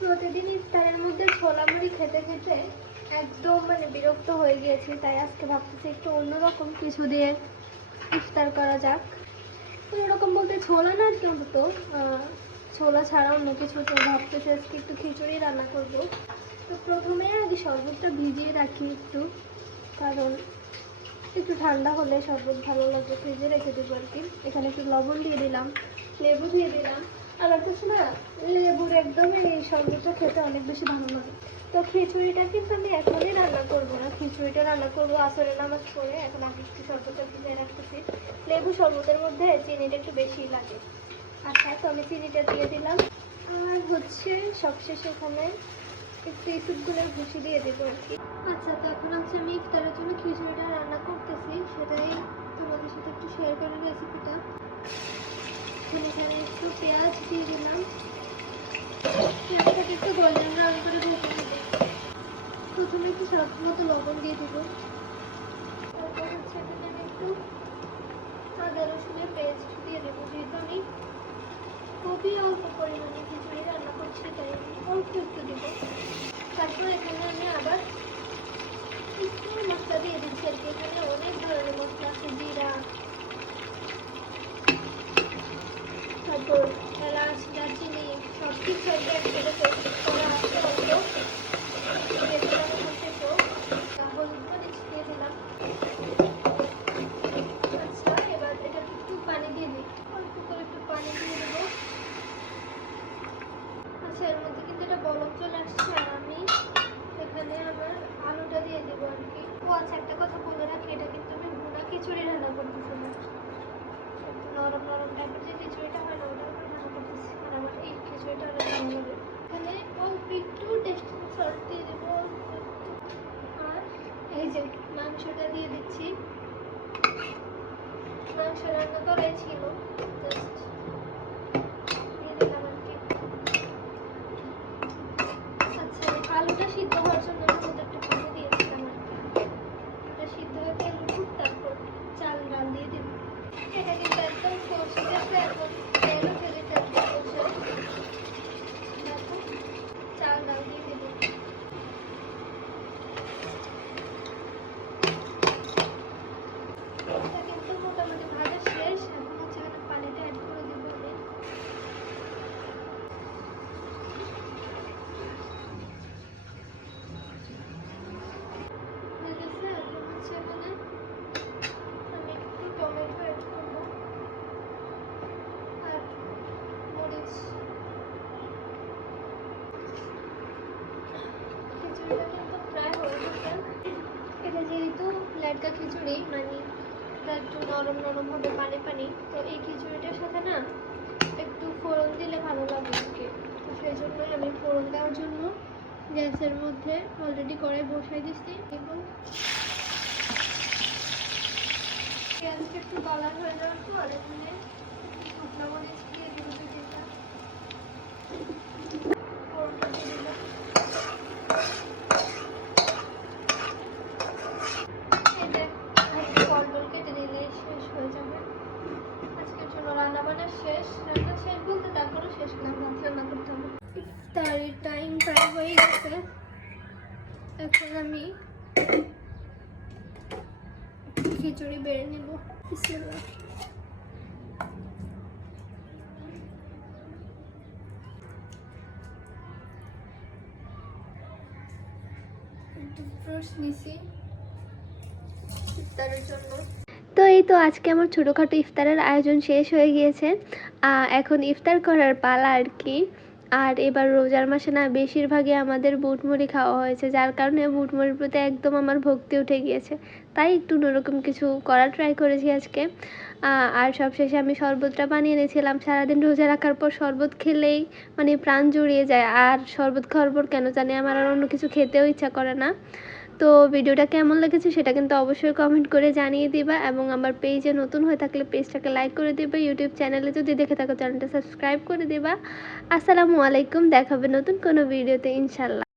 প্রতিদিন ইফতারের মধ্যে ছোলা মুড়ি খেতে খেতে একদম বিরক্ত হয়ে গিয়েছি, তাই আজকে ভাবতেছি একটু অন্যরকম কিছু দিয়ে ইফতার করা যাক। অন্যরকম বলতে ছোলা না, কি অন্তত ছোলা ছাড়া অন্য কিছু। তো ভাবতেছি আজকে একটু খিচুড়ি রান্না করব। তো প্রথমে আগে শরবতটা ভিজিয়ে রাখি একটু, কারণ একটু ঠান্ডা হলে শরবত ভালো লাগবে। ফ্রিজে রেখে দেবো আর কি। এখানে একটু লবণ দিয়ে দিলাম, লেবু দিয়ে দিলাম। আমার কাছে না লেবুর একদমই এই শরবতটা খেতে অনেক বেশি ভালো লাগে। তো খিচুড়িটা কিন্তু আমি এখনই রান্না করবো না, খিচুড়িটা রান্না করবো আসরের নামাজ পড়ে। এখন আগে একটু শরবতটা ভিজিয়ে রাখতেছি। লেবু শরবতের মধ্যে চিনিটা একটু বেশি লাগে। আচ্ছা, তো আমি চিনিটা দিয়ে দিলাম। আর হচ্ছে সবশেষে এখানে একটু ইসুপগুলোর ভুষি দিয়ে দেবো আর কি। আচ্ছা, তো এখন হচ্ছে আমি ইফতারের জন্য খিচুড়িটা রান্না করতেছি, সেটাই তোমাদের সাথে একটু শেয়ার করার রেসিপিটা। এখানে একটু পেঁয়াজ দিয়ে দিলাম, পেঁয়াজটাকে একটু গোল্ডেন ব্রাউন করে ভেজে নেব। প্রথমে একটু স্বাদ মতো লবণ দিয়ে দেবো। তারপর হচ্ছে এখানে আমি একটু আদা রসুনের পেস্ট দিয়ে দেবো। যেহেতু আমি খুবই অল্প পরিমাণে খিচুড়ি রান্না করছি, তাই অল্প একটু দেবো। তারপর এখানে আমি আবার একটু মশলা দিয়ে দিচ্ছি আর কি। এখানে অনেক ধরনের মশলা আছে, জিরা, তারপর এলাচ, দারচিনি, সব কিছু একসাথে পেস্ট করা আছে। হলুদ মরিচ দিয়ে দিলাম। আচ্ছা, এবার এটা একটু পানি দিয়ে দিই, অল্প করে একটু পানি দিয়ে দেবো। আচ্ছা, এর মধ্যে কিন্তু এটা বলক চলে আসছে, আর আমি এখানে আমার আলুটা দিয়ে দেবো আর কি। ও আচ্ছা, একটা কথা বলে রাখি, এটা কিন্তু আমি ভুনা খিচুড়ি রান্না করতেছি না, নরম নরম টাইপের যে খিচুড়িটা হয় না, ওটা রান্না করতেছি। আর আমার এই খিচুড়িটা অনেক ভালো লাগে। এখানে অল্প একটু টেস্টিং সল্ট দিয়ে দেবো, আর এই যে মাংসটা দিয়ে দিচ্ছি। মাংস রান্না করাই ছিল, জাস্ট দিয়ে দিলাম আর কি। আচ্ছা, আলুটা সিদ্ধ হওয়ার জন্য আমি মতো একটু পানি দিয়েছিলাম আর কি। এটা সিদ্ধ হয়ে তেল উঠুক, তারপর চাল ডাল দিয়ে দেব। এটা কিন্তু একদম কষে গেছে, এখন তেল উঠে গেছে একদম কষে। দেখো, চাল ডাল দিয়ে দেবো। এটা কিন্তু মোটামুটি ভাজা শেষ। এখন হচ্ছে এখানে পানিটা অ্যাড করে দেবো আমি। হয়ে গেছে। এখন হচ্ছে এখানে আমি একটু টমেটো অ্যাড করবো, আর মরিচ। খিচুড়িটা কিন্তু প্রায় হয়ে গেছে। এটা যেহেতু লেটকা খিচুড়ি, এটা একটু নরম নরম হবে, পানি পানি। তো এই খিচুড়িটার সাথে না একটু ফোড়ন দিলে ভালো লাগে আর কি। তো সেই জন্যই আমি ফোড়ন দেওয়ার জন্য গ্যাসের মধ্যে অলরেডি কড়াই বসাই দিচ্ছি। এবং পেঁয়াজটা একটু কালার হয়ে যাওয়ার পর এখানে শুকনো মরিচ দিয়ে দিলাম, ফোড়নটা দিয়ে দিলাম। পটল কেটে দিলে শেষ হয়ে যাবে আজকের জন্য। রান্না বান্না শেষ, রান্না শেষ বলতে তারপরে শেষ না, ভাত রান্না করতে হবে। ইফতারের টাইম প্রায় হয়ে গেছে। এখন আমি খিচুড়ি বেড়ে নেব। বিসমিল্লাহ। একটু ফ্রুটস নিছি ইফতারের জন্য। তো এই তো আজকে আমার ছোটোখাটো ইফতারের আয়োজন শেষ হয়ে গিয়েছে। এখন ইফতার করার পালা আর কি। আর এবার রোজার মাসে না বেশিরভাগই আমাদের বুটমুড়ি খাওয়া হয়েছে, যার কারণে বুটমুড়ির প্রতি একদম আমার ভক্তি উঠে গিয়েছে। তাই একটু অন্যরকম কিছু করার ট্রাই করেছি আজকে। আর সবশেষে আমি শরবতটা বানিয়ে এনেছিলাম। সারাদিন রোজা রাখার পর শরবত খেলেই প্রাণ জুড়িয়ে যায়। আর শরবত খাওয়ার পর কেন জানি আমার আর অন্য কিছু খেতেও ইচ্ছা করে না। তো ভিডিওটা কেমন লেগেছে সেটা কিন্তু অবশ্যই কমেন্ট করে জানিয়ে দিবা, এবং আমার পেজে নতুন হয়ে থাকলে পেজটাকে লাইক করে দিবা। ইউটিউব চ্যানেলে যদি দেখে থাকো চ্যানেলটা সাবস্ক্রাইব করে দিবা। আসসালামু আলাইকুম, দেখা হবে নতুন কোনো ভিডিওতে ইনশাল্লাহ।